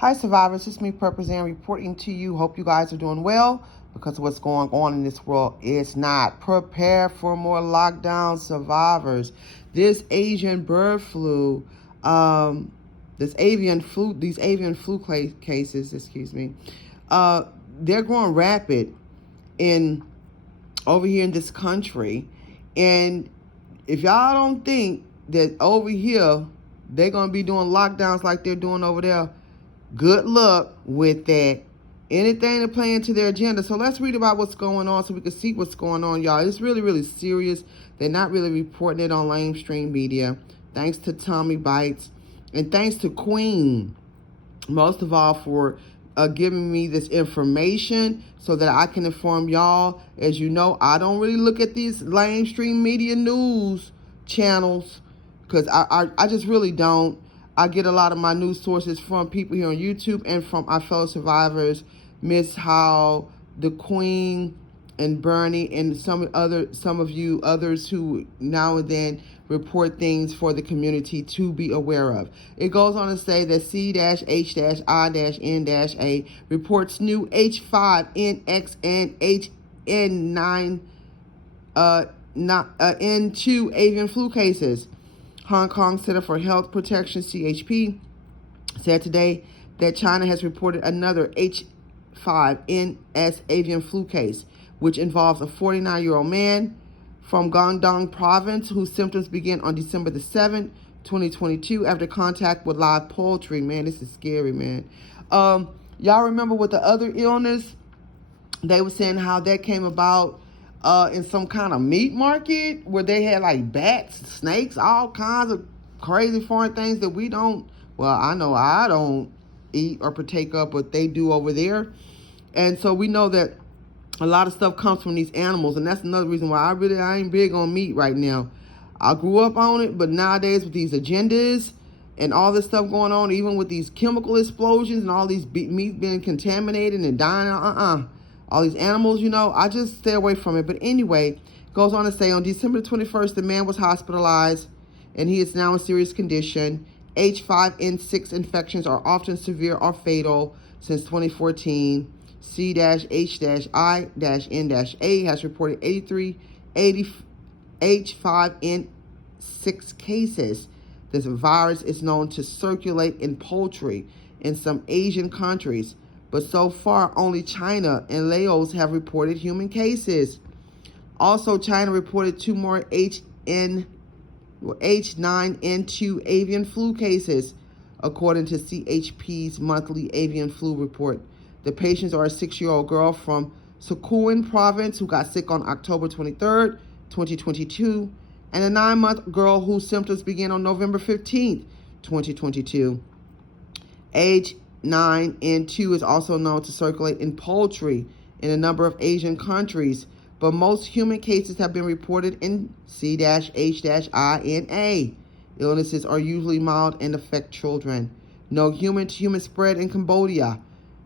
Hi survivors, it's me Purpose and reporting to you. Hope you guys are doing well because what's going on in this world is not. Prepare for more lockdown, survivors. This Asian bird flu, these avian flu cases, they're growing rapid in over here in this country. And if y'all don't think that over here they're gonna be doing lockdowns like they're doing over there, good luck with that. Anything to play into their agenda. So let's read about what's going on so we can see what's going on, y'all. It's really, really serious. They're not really reporting it on mainstream media. Thanks to Tommy Bites. And thanks to Queen, most of all, for giving me this information so that I can inform y'all. As you know, I don't really look at these mainstream media news channels because I just really don't. I get a lot of my news sources from people here on YouTube and from our fellow survivors, Miss How, the Queen, and Bernie, and some of you others who now and then report things for the community to be aware of. It goes on to say that C-H-I-N-A reports new H5N6 and N2 avian flu cases. Hong Kong Center for Health Protection, CHP, said today that China has reported another H5N6 avian flu case, which involves a 49-year-old man from Guangdong province whose symptoms began on December the 7th, 2022, after contact with live poultry. Man, this is scary, man. Y'all remember with the other illness, they were saying how that came about in some kind of meat market where they had like bats, snakes, all kinds of crazy foreign things that we don't, well, I know I don't eat or partake of, but they do over there. And so we know that a lot of stuff comes from these animals, and that's another reason why I ain't big on meat right now. I grew up on it, but nowadays with these agendas and all this stuff going on, even with these chemical explosions and all these meat being contaminated and dying, all these animals, I just stay away from it. But anyway, goes on to say on December 21st, the man was hospitalized and he is now in serious condition. H5N6 infections are often severe or fatal. Since 2014, C-H-I-N-A has reported 83 H5N6 cases. This virus is known to circulate in poultry in some Asian countries, but so far only China and Laos have reported human cases. Also, China reported 2 more H9N2 avian flu cases, according to CHP's monthly avian flu report. The patients are a 6-year-old girl from Sichuan province who got sick on October 23rd, 2022, and a 9-month girl whose symptoms began on November 15th, 2022. H9N2 is also known to circulate in poultry in a number of Asian countries, but most human cases have been reported in C-H-I-N-A. Illnesses are usually mild and affect children. No human-to-human spread in Cambodia.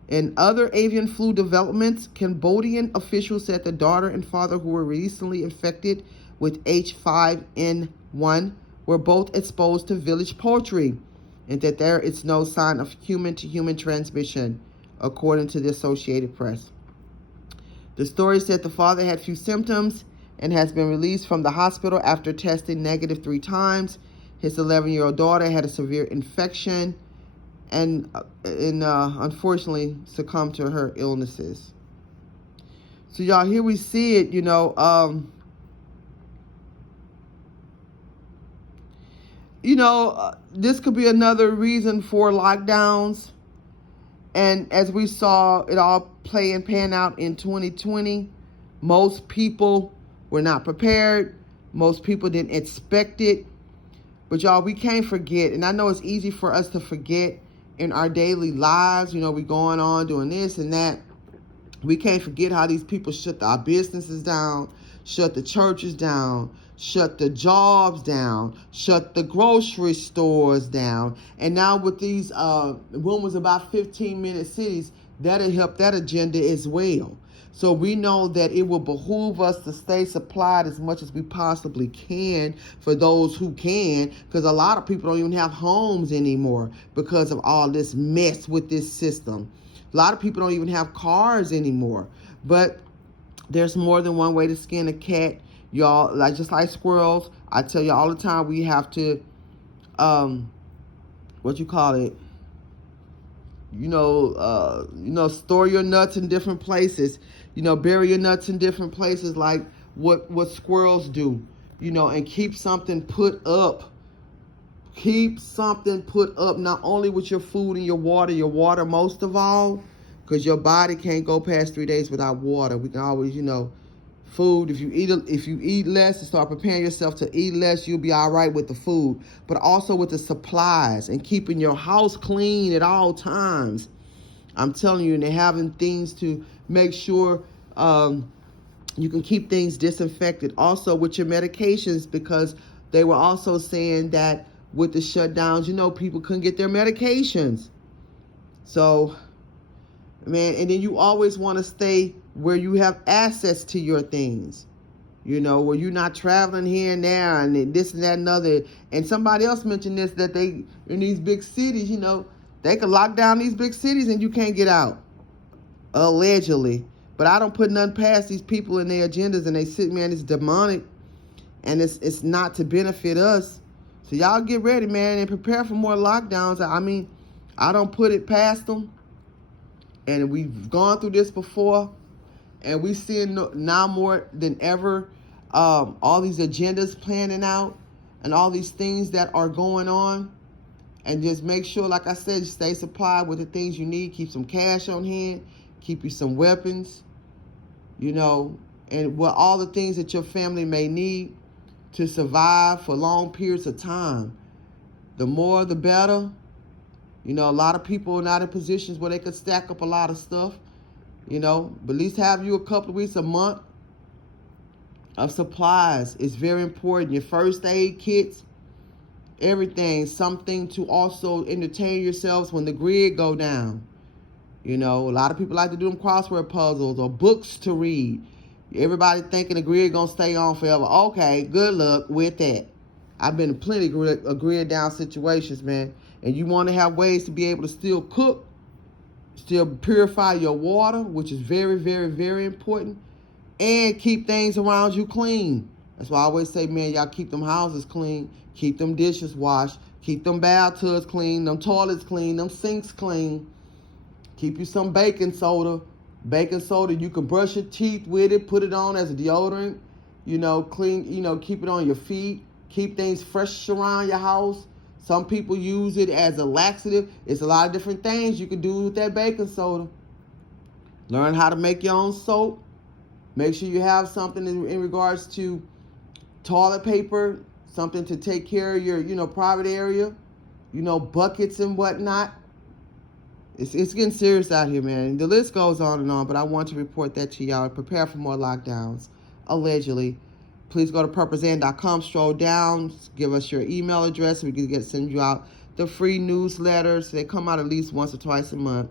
In other avian flu developments, Cambodian officials said the daughter and father who were recently infected with H5N1 were both exposed to village poultry, and that there is no sign of human-to-human transmission, according to the Associated Press. The story said the father had few symptoms and has been released from the hospital after testing negative 3 times. His 11-year-old daughter had a severe infection and unfortunately succumbed to her illnesses. So y'all, here we see it, this could be another reason for lockdowns. And as we saw it all play and pan out in 2020, most people were not prepared. Most people didn't expect it. But y'all, we can't forget. And I know it's easy for us to forget in our daily lives. We going on doing this and that. We can't forget how these people shut our businesses down, shut the churches down, shut the jobs down, shut the grocery stores down. And now with these rumors about 15-minute cities, that'll help that agenda as well. So we know that it will behoove us to stay supplied as much as we possibly can for those who can, because a lot of people don't even have homes anymore because of all this mess with this system. A lot of people don't even have cars anymore. But there's more than one way to skin a cat, y'all. Like, just like squirrels, I tell you all the time, we have to, store your nuts in different places. Bury your nuts in different places, like what squirrels do. And keep something put up. Keep something put up, not only with your food and your water most of all, because your body can't go past 3 days without water. We can always, food. If you eat less and start preparing yourself to eat less, you'll be all right with the food. But also with the supplies and keeping your house clean at all times. I'm telling you, and they're having things to make sure you can keep things disinfected. Also with your medications, because they were also saying that with the shutdowns, people couldn't get their medications. So, man, and then you always want to stay where you have access to your things, where you're not traveling here and there and this and that and other. And somebody else mentioned this, that they, in these big cities, they can lock down these big cities and you can't get out, allegedly. But I don't put nothing past these people and their agendas, and they sit, man, it's demonic, and it's not to benefit us. So y'all get ready, man, and prepare for more lockdowns. I mean, I don't put it past them. And we've gone through this before. And we see now more than ever all these agendas planning out and all these things that are going on. And just make sure, like I said, stay supplied with the things you need. Keep some cash on hand. Keep you some weapons, and all the things that your family may need to survive for long periods of time. The more, the better. A lot of people are not in positions where they could stack up a lot of stuff, but at least have you a couple of weeks, a month of supplies. It's very important. Your first aid kits, everything, something to also entertain yourselves when the grid go down. A lot of people like to do them crossword puzzles or books to read. Everybody thinking the grid gonna stay on forever. Okay, good luck with that. I've been in plenty of grid down situations, man. And you want to have ways to be able to still cook, still purify your water, which is very, very, very important, and keep things around you clean. That's why I always say, man, y'all keep them houses clean, keep them dishes washed, keep them bathtubs clean, them toilets clean, them sinks clean. Keep you some baking soda. Baking soda, you can brush your teeth with it, put it on as a deodorant, clean, keep it on your feet, keep things fresh around your house. Some people use it as a laxative. It's a lot of different things you can do with that baking soda. Learn how to make your own soap. Make sure you have something in regards to toilet paper, something to take care of your, private area, buckets and whatnot. It's getting serious out here, man. The list goes on and on, but I want to report that to y'all. Prepare for more lockdowns, allegedly. Please go to purposeand.com, stroll down, give us your email address so we can send you out the free newsletters. They come out at least once or twice a month.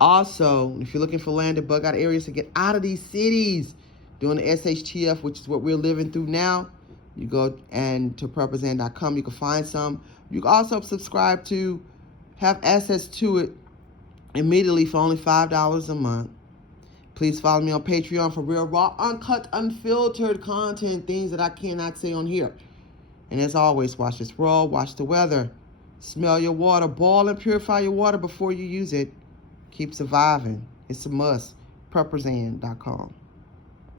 Also, if you're looking for land and bug out areas to get out of these cities, doing the SHTF, which is what we're living through now, you go and to purposeand.com, you can find some. You can also subscribe to, have access to it immediately for only $5 a month. Please follow me on Patreon for real, raw, uncut, unfiltered content, things that I cannot say on here. And as always, watch this world, watch the weather, smell your water, boil and purify your water before you use it. Keep surviving. It's a must. purposeand.com.